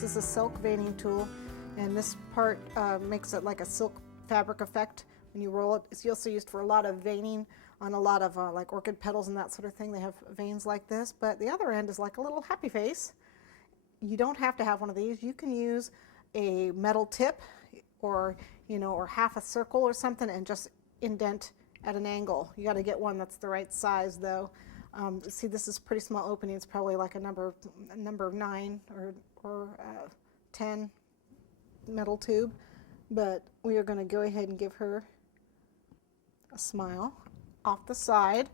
This is a silk veining tool, and this part makes it like a silk fabric effect when you roll it. It's also used for a lot of veining on a lot of like orchid petals and that sort of thing. They have veins like this, but the other end is like a little happy face. You don't have to have one of these. You can use a metal tip or, you know, or half a circle or something and just indent at an angle. You got to get one that's the right size though. See, this is pretty small opening. It's probably like a number 9 or 10 metal tube, but we are going to go ahead and give her a smile off the side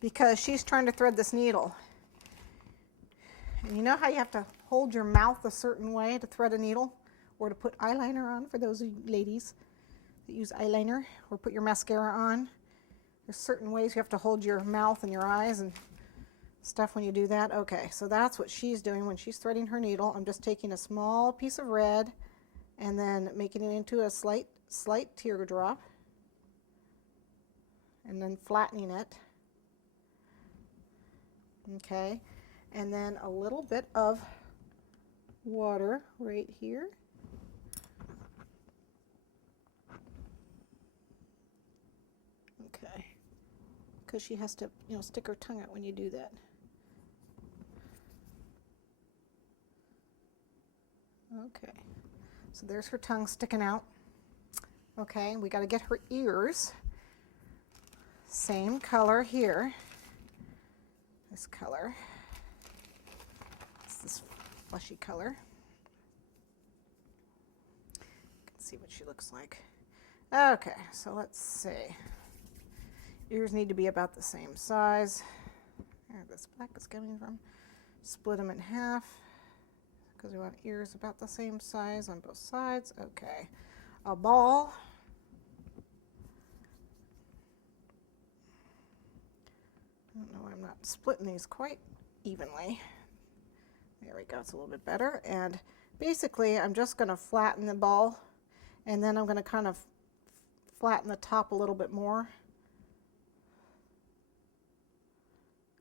because she's trying to thread this needle. And you know how you have to hold your mouth a certain way to thread a needle or to put eyeliner on, for those ladies that use eyeliner, or put your mascara on? There's certain ways you have to hold your mouth and your eyes and stuff when you do that. Okay, so that's what she's doing when she's threading her needle. I'm just taking a small piece of red and then making it into a slight teardrop and then flattening it. Okay, and then a little bit of water right here. Okay, because she has to, you know, stick her tongue out when you do that. Okay, so there's her tongue sticking out. Okay, we got to get her ears. Same color here. This color. It's this fleshy color. You can see what she looks like. Okay, so let's see. Ears need to be about the same size. There this black is coming from. Split them in half because we want ears about the same size on both sides. Okay, a ball. I don't know, I'm not splitting these quite evenly. There we go, it's a little bit better. And basically, I'm just going to flatten the ball, and then I'm going to kind of flatten the top a little bit more.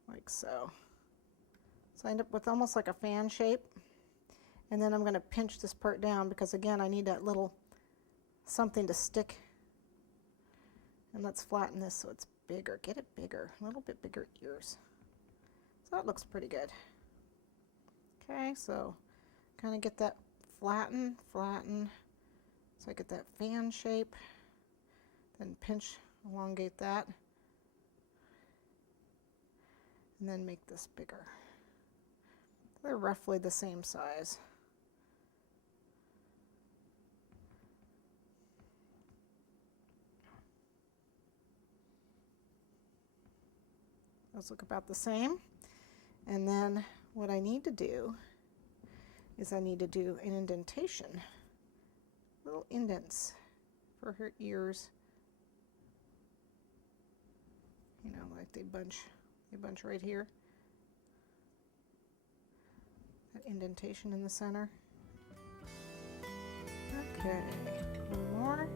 Like so. So I end up with almost like a fan shape. And then I'm going to pinch this part down because, again, I need that little something to stick. And let's flatten this so it's bigger. Get it bigger. A little bit bigger ears. So that looks pretty good. Okay, so kind of get that flatten. So I get that fan shape. Then pinch, elongate that. And then make this bigger. They're roughly the same size. Those look about the same. And then what I need to do is I need to do an indentation. Little indents for her ears. You know, like they bunch right here. That indentation in the center. Okay, one more.